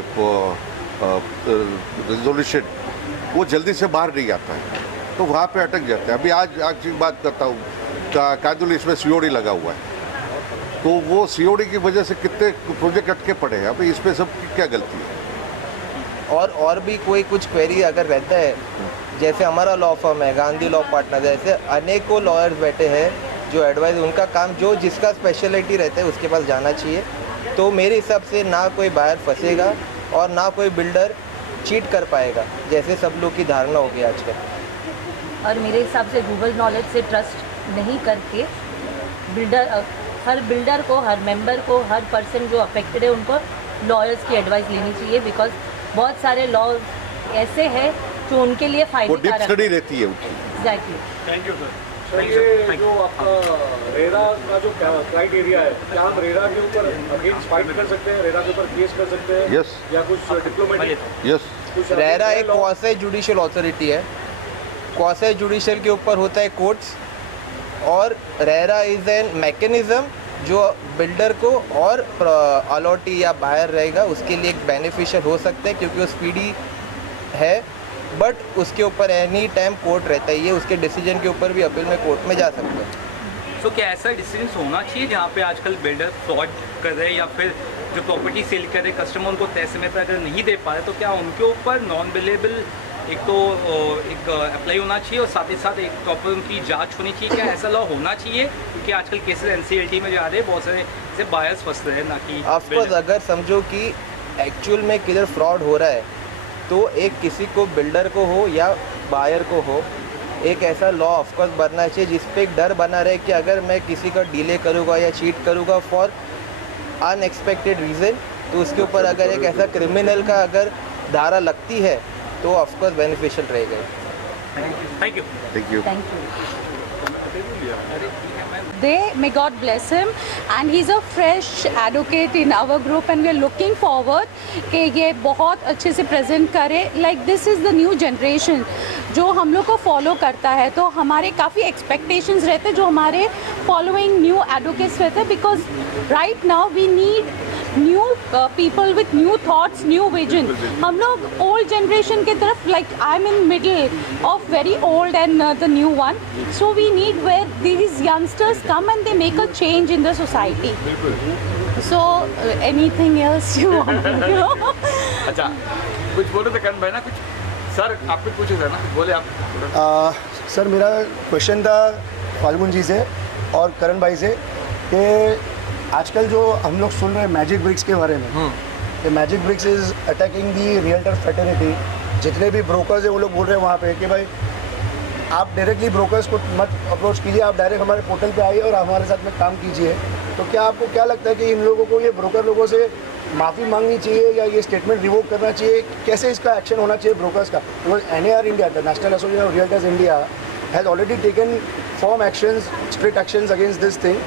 रिजोल्यूशन, वो जल्दी से बाहर नहीं आता है, तो वहाँ पे अटक जाते हैं। अभी आज की बात करता हूँ, कांदुल इसमें COD लगा हुआ है, तो वो COD की वजह से कितने प्रोजेक्ट अटके पड़े हैं। अभी इसमें सब क्या गलती है? और भी कोई कुछ क्वेरी अगर रहता है, जैसे हमारा लॉ फर्म है गांधी लॉ पार्टनर, जैसे अनेकों लॉयर्स बैठे हैं जो एडवाइस, उनका काम जो जिसका स्पेशलिटी रहता है उसके पास जाना चाहिए। तो मेरे हिसाब से ना कोई बायर फंसेगा और ना कोई बिल्डर चीट कर पाएगा, जैसे सब लोग की धारणा होगी आजकल। और मेरे हिसाब से गूगल नॉलेज से ट्रस्ट नहीं करके हर बिल्डर को, हर मेंबर को, हर पर्सन जो अफेक्टेड है उनको लॉयर्स की एडवाइस लेनी चाहिए, बिकॉज बहुत सारे लॉ ऐसे हैं जो उनके लिए फायदेकारक रहती है। एग्जैक्टली। Thank you sir. ये जो आपका रेरा का जो क्राइटेरिया है, क्या हम रेरा के ऊपर अगेंस्ट फाइट कर सकते हैं, रेरा के ऊपर केस कर सकते हैं? यस। या कुछ डिप्लोमेटिक? यस। रेरा एक क्वासी जुडिशियल अथॉरिटी है। क्वासी जुडिशियल के ऊपर होता है कोर्ट्स, और रेरा इज़ एन मैकेनिज़्म जो बिल्डर को और अलॉटी या बायर रहेगा उसके लिए एक बेनिफिशियल हो सकता है, क्योंकि वो स्पीडी है। बट उसके ऊपर एनी टाइम कोर्ट रहता है, ये उसके डिसीजन के ऊपर भी अपील में कोर्ट में जा सकते हैं। तो क्या ऐसा डिसीजन होना चाहिए जहाँ पे आजकल बिल्डर फ्रॉड कर रहे हैं, या फिर जो प्रॉपर्टी सेल कर रहे कस्टमर उनको तय समय पर अगर नहीं दे पा रहे, तो क्या उनके ऊपर नॉन बिलेबल एक अप्लाई होना चाहिए, और साथ ही साथ एक प्रॉपर उनकी जांच होनी चाहिए? क्या ऐसा लॉ होना चाहिए? क्योंकि आजकल केसेस NCLT में जा रहे हैं, बहुत सारे से बायर्स फंस रहे हैं, ना कि ऑफकोर्स अगर समझो कि एक्चुअल में किधर फ्रॉड हो रहा है, तो एक किसी को बिल्डर को हो या बायर को हो, एक ऐसा लॉ ऑफकोर्स बनना चाहिए जिस पे एक डर बना रहे कि अगर मैं किसी का डिले करूँगा या चीट करूँगा फॉर अनएक्सपेक्टेड रीज़न, तो उसके ऊपर अगर एक ऐसा क्रिमिनल का अगर धारा लगती है तो ऑफकोर्स बेनिफिशियल रहेगा। Thank you. Thank you. Thank you. May God bless him, and he's a fresh advocate in our group, and we are looking forward कि ये बहुत अच्छे से प्रेजेंट करे। Like this is the new generation जो हम लोग को फॉलो करता है, तो हमारे काफ़ी एक्सपेक्टेशंस रहते हैं जो हमारे फॉलोइंग न्यू एडवोकेट्स रहते हैं, because right now we need new people with new thoughts, new vision. हम लोग ओल्ड जनरेशन की तरफ, like I am in middle of very old and the new one, so we need where these youngsters come and they make a change in the society. So anything else you want to know? अच्छा, कुछ बोलो तो करण भाई ना, कुछ sir आप कुछ पूछे सर ना, बोले आप। सर मेरा क्वेश्चन था फाल्गुन जी से और करण भाई से कि आजकल जो हम लोग सुन रहे हैं मैजिक ब्रिक्स के बारे में, कि Magic Bricks is attacking the realtor fraternity. जितने भी ब्रोकर्स हैं वो लोग बोल रहे हैं वहाँ पे कि भाई आप डायरेक्टली ब्रोकर्स को मत अप्रोच कीजिए, आप डायरेक्ट हमारे पोर्टल पे आइए और हमारे साथ में काम कीजिए। तो क्या आपको क्या लगता है कि इन लोगों को, ये ब्रोकर लोगों से माफ़ी मांगनी चाहिए या ये स्टेटमेंट रिवोक करना चाहिए? कैसे इसका एक्शन होना चाहिए ब्रोकर्स का? Because NAR India, the national association of realtors India, has already taken form actions, strict actions against this thing,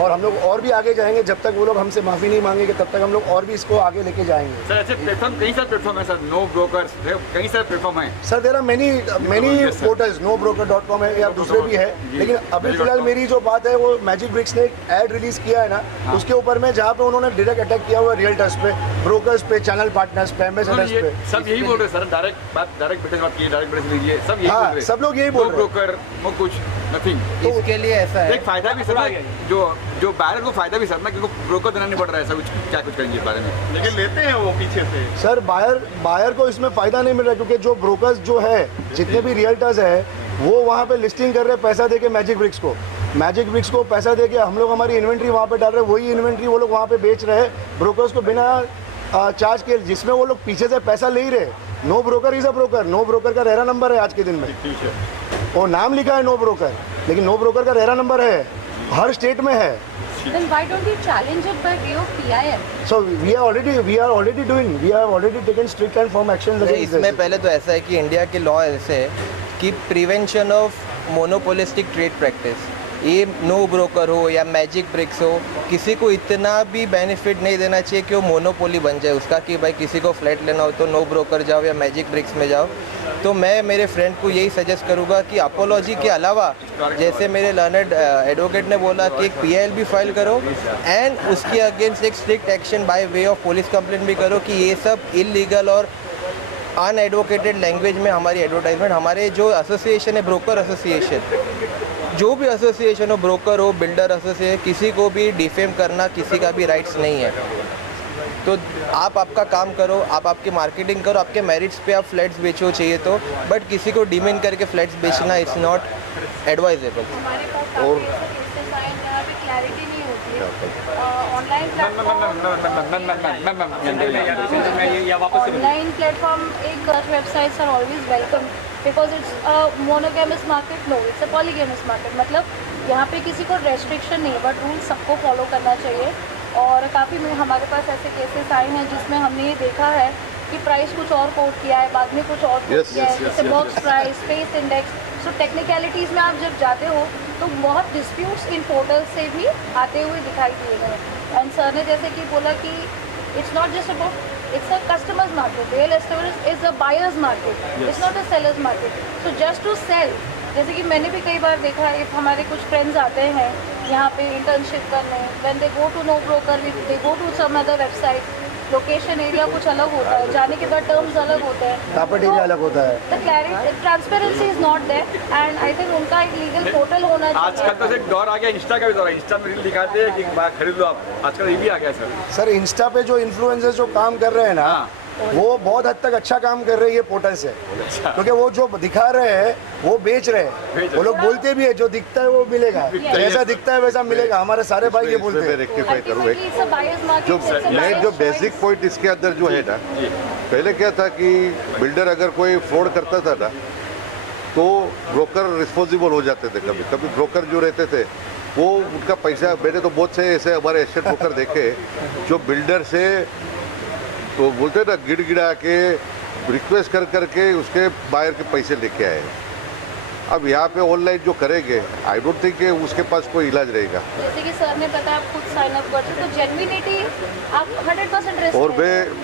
और हम लोग और भी आगे जाएंगे। जब तक वो लोग हमसे माफ़ी नहीं मांगेंगे तब तक हम लोग और भी इसको आगे लेके जाएंगे। सर ऐसे प्लेटफॉर्म, कई सारे प्लेटफॉर्म है सर, नो ब्रोकर्स, कई सारे प्लेटफॉर्म हैं sir. There are many portals, nobroker.com है या दूसरे भी है, लेकिन अभी फिलहाल मेरी जो बात है वो मैजिक ब्रिक्स ने एक ऐड रिलीज किया है ना, उसके ऊपर में जहाँ पे उन्होंने डायरेक्ट अटैक किया हुआ है रियल्टर्स पे, ब्रोकर्स पे, चैनल पार्टनर्स पे, एम्बेसडर्स पे। सब यही बोल रहे हैं सर, डायरेक्ट बात की, डायरेक्ट ब्रिक्स लीजिए, सब यही बोल रहे हैं। सब लोग यही बोल रहे हैं, ब्रोकर वो कुछ नथिंग। इसके लिए ऐसा है एक फायदा भी सर, जो बायर को फायदा भी सर ना, क्योंकि ब्रोकर देना नहीं पड़ रहा है, ऐसा कुछ क्या कुछ करेंगे इस बारे में? लेकिन लेते हैं वो पीछे से सर। बायर को इसमें फ़ायदा नहीं मिल रहा है, क्योंकि जो ब्रोकर्स जो है, जितने भी रियल्टर्स है, वो वहाँ पे लिस्टिंग कर रहे हैं पैसा देके मैजिक ब्रिक्स को पैसा देके। हम लोग हमारी इन्वेंट्री वहाँ पे डाल रहे हैं, वही इन्वेंट्री वो लोग वहाँ पे बेच रहे हैं ब्रोकर्स को बिना चार्ज के, जिसमें वो लोग पीछे से पैसा ले ही रहे। No Broker is a broker, No Broker का रेरा नंबर है आज के दिन में, वो नाम लिखा है नो ब्रोकर, लेकिन नो ब्रोकर का रेरा नंबर है, हर स्टेट में है। Then why don't you challenge it by way of PIM? So we have already taken strict and firm actions against this. इसमें पहले तो ऐसा है कि इंडिया के लॉ ऐसे है कि prevention of monopolistic trade practice, ये नो ब्रोकर हो या मैजिक ब्रिक्स हो, किसी को इतना भी बेनिफिट नहीं देना चाहिए कि वो मोनोपोली बन जाए उसका, कि भाई किसी को फ्लैट लेना हो तो नो ब्रोकर जाओ या मैजिक ब्रिक्स में जाओ। तो मैं मेरे फ्रेंड को यही सजेस्ट करूँगा कि अपोलॉजी के अलावा, जैसे मेरे लर्नड एडवोकेट ने बोला कि एक PIL भी फाइल करो एंड उसके अगेंस्ट एक strict action by way of police complaint भी करो कि ये सब इलीगल और अनएडवोकेटेड लैंग्वेज में हमारी एडवर्टाइजमेंट, हमारे जो एसोसिएशन है, ब्रोकर एसोसिएशन, जो भी एसोसिएशन हो, ब्रोकर हो, बिल्डर एसोसिएशन, किसी को भी डिफेम करना किसी का भी राइट्स नहीं है। तो आप आपका काम करो, आप आपकी मार्केटिंग करो, आपके मेरिट्स पे आप फ्लैट्स बेचो चाहिए तो, बट किसी को डिमेन करके फ्लैट्स बेचना इट्स नॉट एडवाइजेबल। और क्लैरिटी नहीं होती है ऑनलाइन प्लेटफॉर्म। एक websites are always welcome because it's monogamous market, no it's a polygamous market. मतलब यहाँ पे किसी को रेस्ट्रिक्शन नहीं है, बट रूल सबको फॉलो करना चाहिए। और काफ़ी हमारे पास ऐसे केसेस आए हैं जिसमें हमने ये देखा है कि प्राइस कुछ और कोट किया है, बाद में कुछ और कोट किया है, जैसे बॉक्स प्राइस, स्पेस इंडेक्स। सो टेक्निकलिटीज़ में आप जब जाते हो तो बहुत डिस्प्यूट्स इन पोर्टल से भी आते हुए दिखाई दिए गए। एंड सर ने जैसे कि बोला कि it's not just about, it's a customer's market. Real estate is a buyer's market. Yes. It's not a seller's market. So just to sell, जैसे कि मैंने भी कई बार देखा है, हमारे कुछ फ्रेंड्स आते हैं यहाँ पे इंटर्नशिप करने, when they go to no broker, they go to some other website, location area कुछ अलग होता है, जाने के बाद टर्म्स अलग होते हैं, प्रॉपर्टी एरिया अलग होता है, the clarity, transparency is not there, and I think उनका एक लीगल पोर्टल होना चाहिए। आजकल तो एक दौर आ गया, इंस्टा का भी दौर है, इंस्टा में रील दिखाते हैं कि खरीद लो आप, आजकल ये भी आ गया सर। इंस्टा पे जो इन्फ्लुएंसर्स जो काम कर रहे हैं ना, वो बहुत हद तक अच्छा काम कर रहे हैं ये पोर्टल से, क्योंकि वो जो दिखा रहे हैं वो बेच रहे हैं। वो लोग बोलते भी है जो दिखता है वो मिलेगा, जैसा दिखता है वैसा मिलेगा। हमारे सारे भाई ये बोलते हैं। रेक्टिफाई करूँ जो बेसिक पॉइंट इसके अंदर जो है ना, पहले क्या था कि बिल्डर अगर कोई फ्रॉड करता था ना तो ब्रोकर रिस्पॉन्सिबल हो जाते थे। कभी कभी ब्रोकर जो रहते थे वो उनका पैसा, मैंने तो बहुत से ऐसे हमारे एसेट ब्रोकर देखे जो बिल्डर से तो बोलते ना गिड़गिड़ा के रिक्वेस्ट कर करके उसके बायर के पैसे लेके आए। अब यहाँ पे ऑनलाइन जो करेंगे आई डोंट थिंक कि उसके पास कोई इलाज रहेगा। जैसे कि सर ने बताया आप खुद साइन अप करते तो जेन्युइनिटी आप 100% रेस्ट। और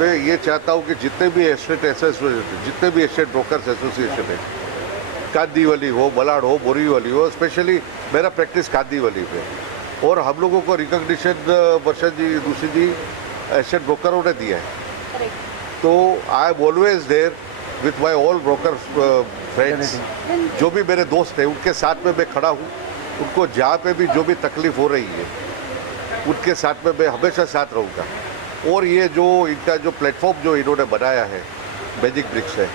मैं ये चाहता हूँ कि जितने भी एस्टेट ब्रोकर्स एसोसिएशन है, कांदीवली हो, बलाड हो, बोरीवली हो, स्पेशली मेरा प्रैक्टिस कांदीवली पे, और हम लोगों को रिकॉग्निशन वर्षा जी, दूसरी जी एस्टेट ब्रोकरों ने दिया है। तो I am always there with my all broker friends, जो भी मेरे दोस्त हैं उनके साथ में मैं खड़ा हूँ। उनको जहाँ पे भी जो भी तकलीफ हो रही है उनके साथ में मैं हमेशा साथ रहूँगा। और ये जो इनका जो प्लेटफॉर्म जो इन्होंने बनाया है मैजिक ब्रिक्स है,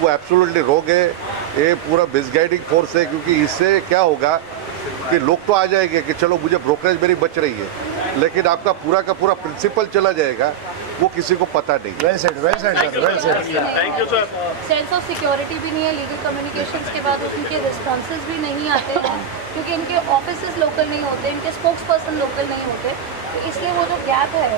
वो एब्सोल्युटली रॉन्ग है। ये पूरा मिसगाइडिंग फोर्स है, क्योंकि इससे क्या होगा कि लोग तो आ जाएंगे कि चलो मुझे ब्रोकरेज मेरी बच रही है, लेकिन आपका पूरा का पूरा प्रिंसिपल चला जाएगा, वो किसी को पता नहीं। Well said thank you sir. Sense of security भी नहीं है, लीगल कम्युनिकेशंस के बाद उनके रिस्पॉन्सेज भी नहीं आते हैं क्योंकि इनके ऑफिसेज लोकल नहीं होते, इनके स्पोक्स पर्सन लोकल नहीं होते, तो इसलिए वो जो गैप है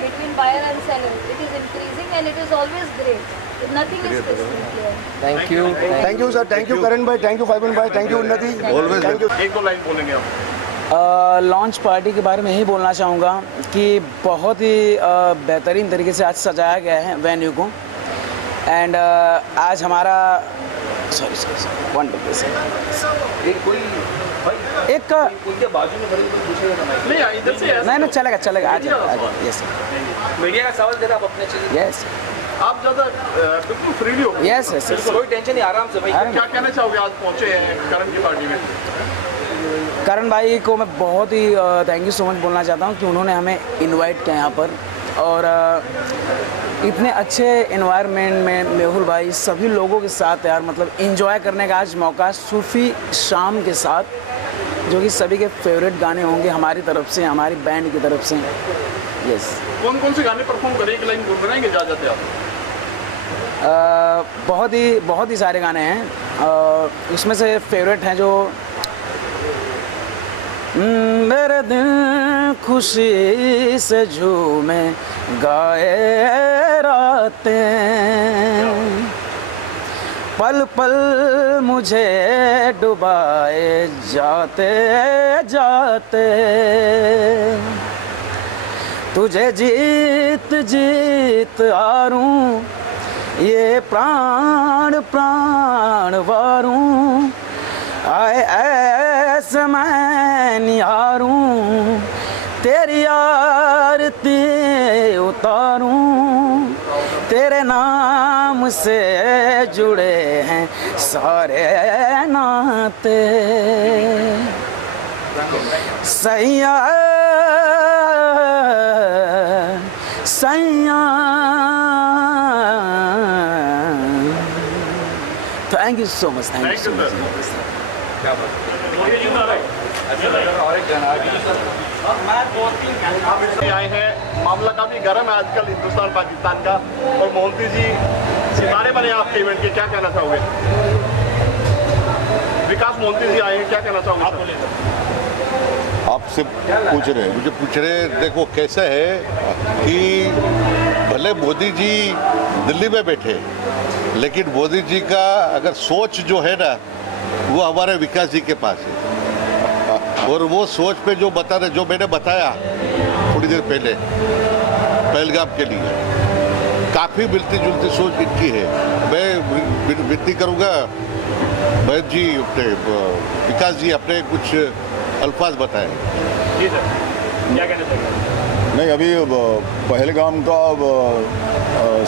between buyer and seller it is increasing and it is always great. Nothing is crystal clear. Thank you sir, thank you Karan भाई, थैंक यू फाइबन भाई, thank you Unnati. Always thank you. एक दो लाइन बोलेंगे आप? लॉन्च पार्टी के बारे में यही बोलना चाहूँगा कि बहुत ही बेहतरीन तरीके से आज सजाया गया है वेन्यू को। एंड आज हमारा सॉरी एक का नहीं चलेगा आज यस मीडिया का सवाल देना आप अपने चीज़। यस आप ज़्यादा बिल्कुल फ्रीली हो। यस कोई टेंशन नहीं, आराम से भाई। क्या कहना चाहोगे, आज पहुँचे हैं करण की पार्टी में? करण भाई को मैं बहुत ही थैंक यू सो मच बोलना चाहता हूँ कि उन्होंने हमें इनवाइट किया यहाँ पर, और इतने अच्छे एनवायरनमेंट में मेहुल भाई सभी लोगों के साथ यार मतलब एंजॉय करने का आज मौका, सूफ़ी शाम के साथ, जो कि सभी के फेवरेट गाने होंगे हमारी तरफ से, हमारी बैंड की तरफ से। यस कौन कौन से गाने परफॉर्म करें, एक लाइन गुनगुनाएंगे जा जाते आप? बहुत ही सारे गाने हैं, उसमें से फेवरेट हैं जो मेरे दिल खुशी से झूमे गाए रातें, पल पल मुझे डुबाए जाते जाते, तुझे जीत जीत हारूं ये प्राण प्राण वारूं, आए ऐसे मैं निहारूं तेरी आरती उतारूं, तेरे नाम से जुड़े हैं सारे नाते, सैया सैया। Thank you so much, thank you so much. आए हैं, मामला काफी गर्म है आजकल हिंदुस्तान पाकिस्तान का, और मोहंती जी सितारे बने आपके इवेंट के, क्या कहना चाहोगे? विकास मोहंती जी आए हैं, क्या कहना चाहोगे? आपसे पूछ रहे देखो कैसा है कि भले मोदी जी दिल्ली में बैठे, लेकिन मोदी जी का अगर सोच जो है ना वो हमारे विकास जी के पास है, और वो सोच पे जो मैंने बताया थोड़ी देर पहले पहलगाम के लिए, काफ़ी मिलती जुलती सोच इनकी है। मैं विनती करूँगा भैया जी, अपने विकास जी अपने कुछ अल्फाज बताएं। जी सर, क्या कहना चाहिए? नहीं, अभी पहलगाम का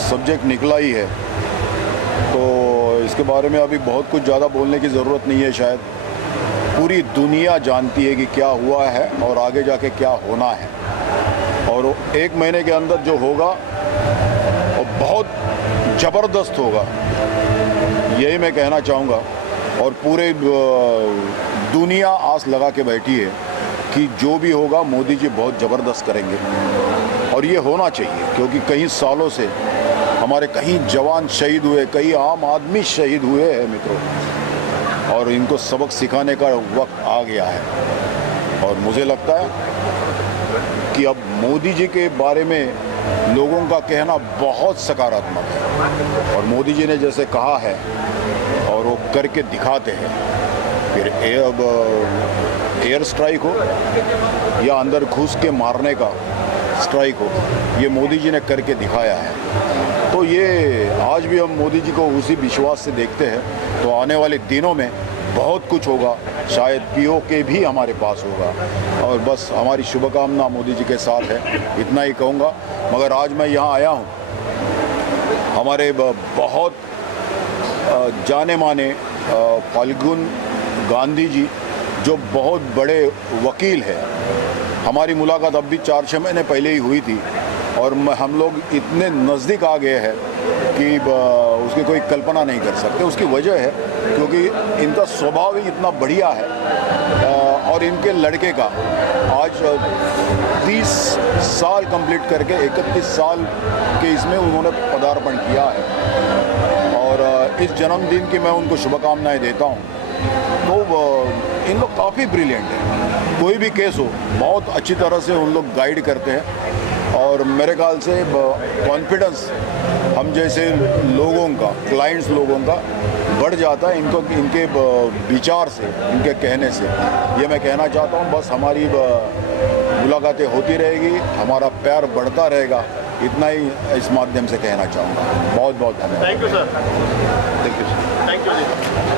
सब्जेक्ट निकला ही है, तो इसके बारे में अभी बहुत कुछ ज़्यादा बोलने की ज़रूरत नहीं है। शायद पूरी दुनिया जानती है कि क्या हुआ है और आगे जाके क्या होना है, और 1 महीने के अंदर जो होगा वो बहुत ज़बरदस्त होगा, यही मैं कहना चाहूँगा। और पूरे दुनिया आस लगा के बैठी है कि जो भी होगा मोदी जी बहुत ज़बरदस्त करेंगे, और ये होना चाहिए, क्योंकि कई सालों से हमारे कई जवान शहीद हुए, कई आम आदमी शहीद हुए हैं मित्रों। और इनको सबक सिखाने का वक्त आ गया है। और मुझे लगता है कि अब मोदी जी के बारे में लोगों का कहना बहुत सकारात्मक है, और मोदी जी ने जैसे कहा है और वो करके दिखाते हैं। फिर अब एयर स्ट्राइक हो या अंदर घुस के मारने का स्ट्राइक हो, ये मोदी जी ने करके दिखाया है। तो ये आज भी हम मोदी जी को उसी विश्वास से देखते हैं। तो आने वाले दिनों में बहुत कुछ होगा, शायद पीओके भी हमारे पास होगा। और बस हमारी शुभकामना मोदी जी के साथ है, इतना ही कहूँगा। मगर आज मैं यहाँ आया हूँ, हमारे बहुत जाने माने फाल्गुन गांधी जी जो बहुत बड़े वकील हैं, हमारी मुलाकात अब भी 4-6 महीने पहले ही हुई थी, और हम लोग इतने नज़दीक आ गए हैं कि उसकी कोई कल्पना नहीं कर सकते। उसकी वजह है क्योंकि इनका स्वभाव ही इतना बढ़िया है, और इनके लड़के का आज 30 साल कंप्लीट करके 31 साल के इसमें उन्होंने पदार्पण किया है। और इस जन्मदिन की मैं उनको शुभकामनाएं देता हूँ। तो इन लोग काफ़ी ब्रिलियंट हैं, कोई भी केस हो बहुत अच्छी तरह से उन लोग गाइड करते हैं। और मेरे ख्याल से कॉन्फिडेंस हम जैसे लोगों का, क्लाइंट्स लोगों का बढ़ जाता है इनको, इनके विचार से, इनके कहने से। ये मैं कहना चाहता हूँ। बस हमारी मुलाकातें होती रहेगी, हमारा प्यार बढ़ता रहेगा, इतना ही इस माध्यम से कहना चाहूँगा। बहुत बहुत धन्यवाद। Thank you sir. Thank you. Thank you ji.